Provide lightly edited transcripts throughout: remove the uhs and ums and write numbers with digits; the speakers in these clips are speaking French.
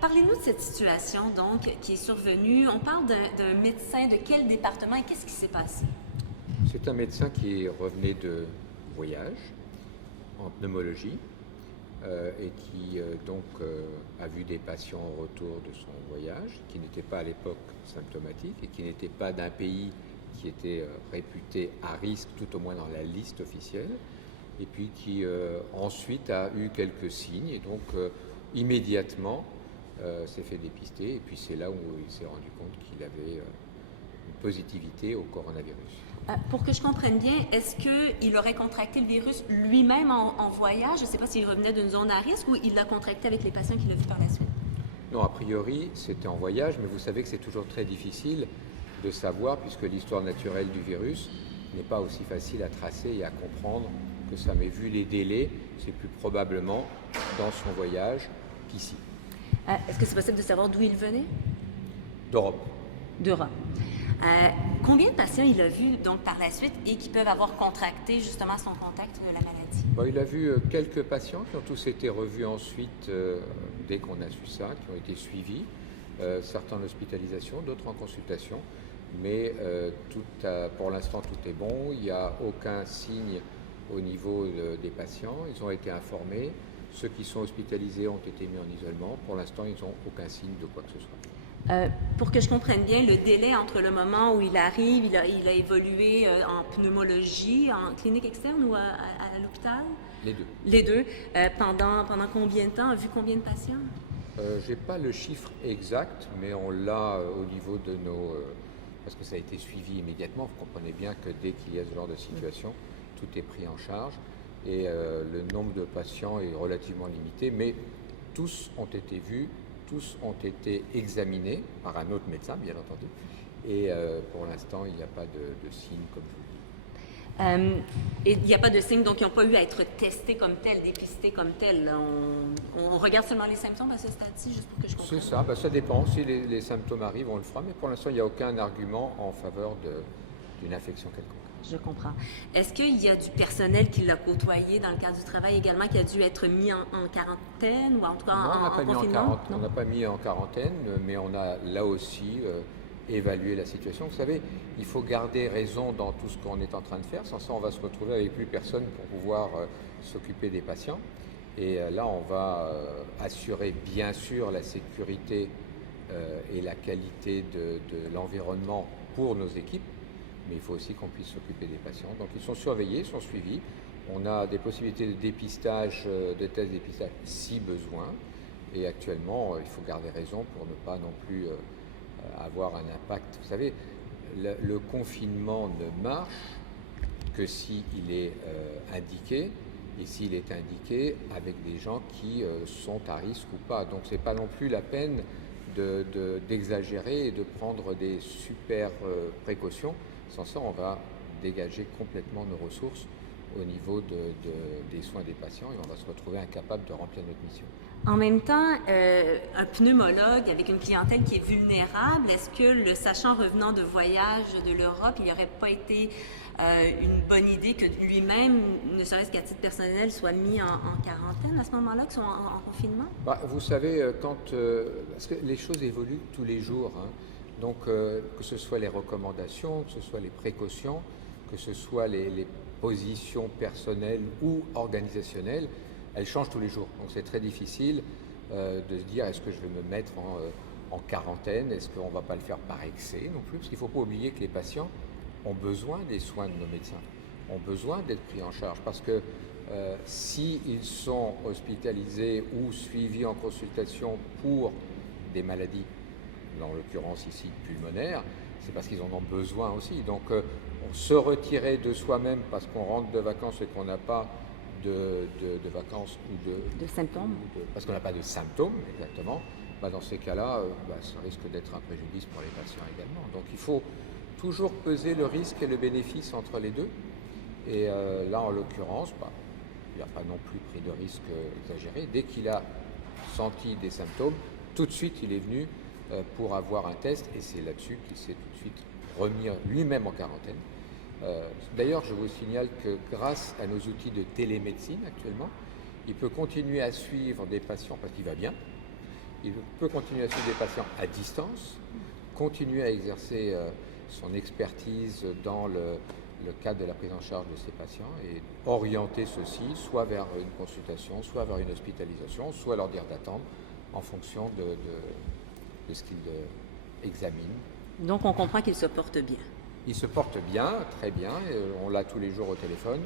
Parlez-nous de cette situation, donc, qui est survenue. On parle d'un médecin de quel département et qu'est-ce qui s'est passé? C'est un médecin qui revenait de voyage en pneumologie et qui a vu des patients au retour de son voyage qui n'étaient pas à l'époque symptomatiques et qui n'étaient pas d'un pays qui était réputé à risque, tout au moins dans la liste officielle, et puis qui ensuite a eu quelques signes et donc immédiatement s'est fait dépister et puis c'est là où il s'est rendu compte qu'il avait une positivité au coronavirus. Pour que je comprenne bien, est-ce qu'il aurait contracté le virus lui-même en voyage? Je ne sais pas s'il revenait d'une zone à risque ou il l'a contracté avec les patients qu'il a vus par la suite. Non, a priori, c'était en voyage, mais vous savez que c'est toujours très difficile de savoir, puisque l'histoire naturelle du virus n'est pas aussi facile à tracer et à comprendre que ça. Mais vu les délais, c'est plus probablement dans son voyage qu'ici. Est-ce que c'est possible de savoir d'où il venait? D'Europe. D'Europe. Combien de patients il a vu donc par la suite et qui peuvent avoir contracté justement son contact de la maladie? Bon, il a vu quelques patients qui ont tous été revus ensuite dès qu'on a su ça, qui ont été suivis, certains en hospitalisation, d'autres en consultation, mais pour l'instant tout est bon, il n'y a aucun signe au niveau des patients, ils ont été informés, ceux qui sont hospitalisés ont été mis en isolement, pour l'instant ils n'ont aucun signe de quoi que ce soit. Pour que je comprenne bien, le délai entre le moment où il arrive, il a évolué en pneumologie, en clinique externe ou à l'hôpital? Les deux. Les deux. Pendant combien de temps? A vu combien de patients? Je n'ai pas le chiffre exact, mais on l'a au niveau de nos... parce que ça a été suivi immédiatement. Vous comprenez bien que dès qu'il y a ce genre de situation, tout est pris en charge. Et le nombre de patients est relativement limité, mais tous ont été vus. Tous ont été examinés par un autre médecin, bien entendu. Et pour l'instant, il n'y a pas de signes, comme je vous le dis. Et il n'y a pas de signes, donc ils n'ont pas eu à être testés comme tels, dépistés comme tels. On regarde seulement les symptômes à ce stade-ci, juste pour que je comprenne. C'est ça, ça dépend. Si les symptômes arrivent, on le fera. Mais pour l'instant, il n'y a aucun argument en faveur d'une infection quelconque. Je comprends. Est-ce qu'il y a du personnel qui l'a côtoyé dans le cadre du travail également, qui a dû être mis en quarantaine ou en tout cas en confinement? On n'a pas mis en quarantaine, mais on a là aussi évalué la situation. Vous savez, il faut garder raison dans tout ce qu'on est en train de faire. Sans ça, on va se retrouver avec plus personne pour pouvoir s'occuper des patients. Et là, on va assurer bien sûr la sécurité et la qualité de l'environnement pour nos équipes. Mais il faut aussi qu'on puisse s'occuper des patients. Donc ils sont surveillés, sont suivis. On a des possibilités de dépistage, de tests dépistage si besoin. Et actuellement, il faut garder raison pour ne pas non plus avoir un impact. Vous savez, le confinement ne marche que s'il est indiqué, et s'il est indiqué avec des gens qui sont à risque ou pas. Donc ce n'est pas non plus la peine d'exagérer et de prendre des super précautions. Sans ça, on va dégager complètement nos ressources au niveau des soins des patients et on va se retrouver incapable de remplir notre mission. En même temps, un pneumologue avec une clientèle qui est vulnérable, est-ce que le sachant revenant de voyage de l'Europe, il n'aurait pas été une bonne idée que lui-même, ne serait-ce qu'à titre personnel, soit mis en quarantaine à ce moment-là, qu'il soit en confinement? Vous savez, parce que les choses évoluent tous les jours, hein. Donc, que ce soit les recommandations, que ce soit les précautions, que ce soit les positions personnelles ou organisationnelles, elles changent tous les jours. Donc, c'est très difficile de se dire est-ce que je vais me mettre en quarantaine, est-ce qu'on ne va pas le faire par excès non plus, parce qu'il ne faut pas oublier que les patients ont besoin des soins de nos médecins, ont besoin d'être pris en charge, parce que s'ils sont hospitalisés ou suivis en consultation pour des maladies, en l'occurrence ici pulmonaire, c'est parce qu'ils en ont besoin aussi. Donc se retirer de soi-même parce qu'on rentre de vacances et qu'on n'a pas de vacances ou de symptômes, parce qu'on n'a pas de symptômes exactement, dans ces cas-là, ça risque d'être un préjudice pour les patients également. Donc il faut toujours peser le risque et le bénéfice entre les deux. Et là, en l'occurrence, il n'a pas non plus pris de risque exagéré. Dès qu'il a senti des symptômes, tout de suite, il est venu pour avoir un test et c'est là-dessus qu'il s'est tout de suite remis lui-même en quarantaine. D'ailleurs, je vous signale que grâce à nos outils de télémédecine actuellement, il peut continuer à suivre des patients parce qu'il va bien Il peut continuer à suivre des patients à distance, continuer à exercer son expertise dans le cadre de la prise en charge de ces patients et orienter ceux-ci soit vers une consultation, soit vers une hospitalisation, soit leur dire d'attendre en fonction de ce qu'ils examinent. Donc, on comprend qu'il se porte bien. Il se porte bien, très bien, on l'a tous les jours au téléphone,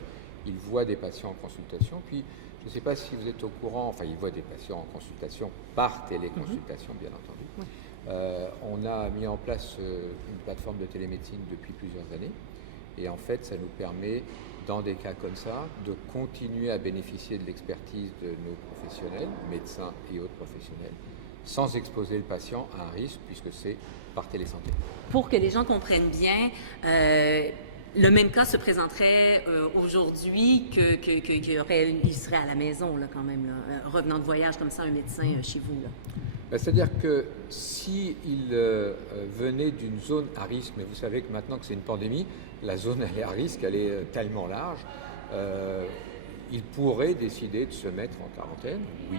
il voit des patients en consultation, puis je ne sais pas si vous êtes au courant, enfin il voit des patients en consultation par téléconsultation bien entendu. On a mis en place une plateforme de télémédecine depuis plusieurs années et en fait ça nous permet dans des cas comme ça de continuer à bénéficier de l'expertise de nos professionnels, médecins et autres professionnels, sans exposer le patient à un risque puisque c'est par télésanté. Pour que les gens comprennent bien, le même cas se présenterait aujourd'hui qu'il serait à la maison là, quand même, là, revenant de voyage comme ça, un médecin chez vous. Là. C'est-à-dire que s'il venait d'une zone à risque, mais vous savez que maintenant que c'est une pandémie, la zone elle est à risque, elle est tellement large, il pourrait décider de se mettre en quarantaine, oui,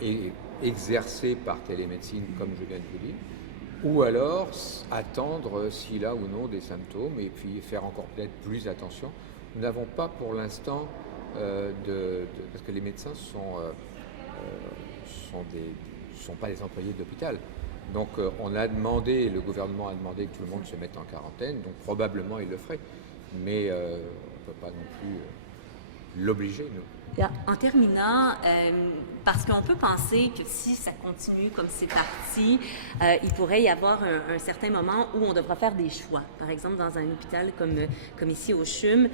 et exercer par télémédecine, comme je viens de vous dire, ou alors attendre s'il a ou non des symptômes et puis faire encore peut-être plus attention. Nous n'avons pas pour l'instant parce que les médecins sont pas les employés de l'hôpital. Donc on a demandé, le gouvernement a demandé que tout le monde se mette en quarantaine, donc probablement il le ferait. Mais on ne peut pas non plus l'obliger, nous. En terminant, parce qu'on peut penser que si ça continue comme c'est parti, il pourrait y avoir un certain moment où on devra faire des choix. Par exemple, dans un hôpital comme ici au CHUM,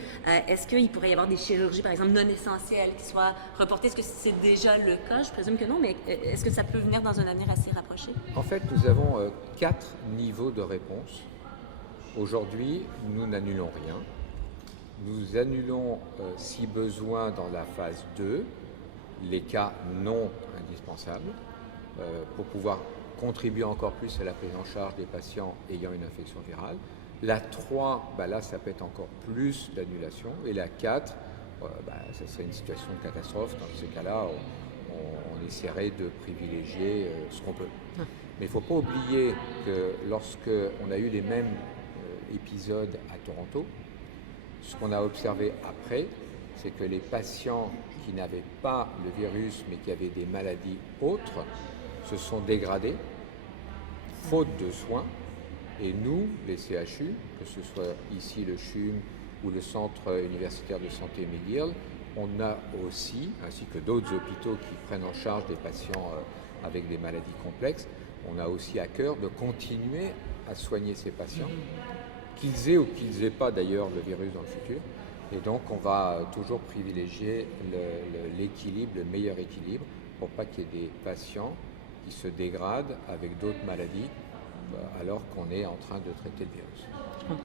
est-ce qu'il pourrait y avoir des chirurgies, par exemple, non essentielles qui soient reportées? Est-ce que c'est déjà le cas? Je présume que non, mais est-ce que ça peut venir dans un avenir assez rapproché? En fait, nous avons 4 niveaux de réponse. Aujourd'hui, nous n'annulons rien. Nous annulons, si besoin, dans la phase 2, les cas non indispensables pour pouvoir contribuer encore plus à la prise en charge des patients ayant une infection virale. La 3, là, ça peut être encore plus d'annulation. Et la 4, ça serait une situation de catastrophe. Dans ces cas-là, on essaierait de privilégier ce qu'on peut. Mais il ne faut pas oublier que lorsqu'on a eu les mêmes épisodes à Toronto, ce qu'on a observé après, c'est que les patients qui n'avaient pas le virus mais qui avaient des maladies autres se sont dégradés, faute de soins. Et nous, les CHU, que ce soit ici le CHUM ou le Centre universitaire de santé McGill, on a aussi, ainsi que d'autres hôpitaux qui prennent en charge des patients avec des maladies complexes, on a aussi à cœur de continuer à soigner ces patients, qu'ils aient ou qu'ils n'aient pas d'ailleurs le virus dans le futur. Et donc on va toujours privilégier l'équilibre, le meilleur équilibre, pour pas qu'il y ait des patients qui se dégradent avec d'autres maladies alors qu'on est en train de traiter le virus.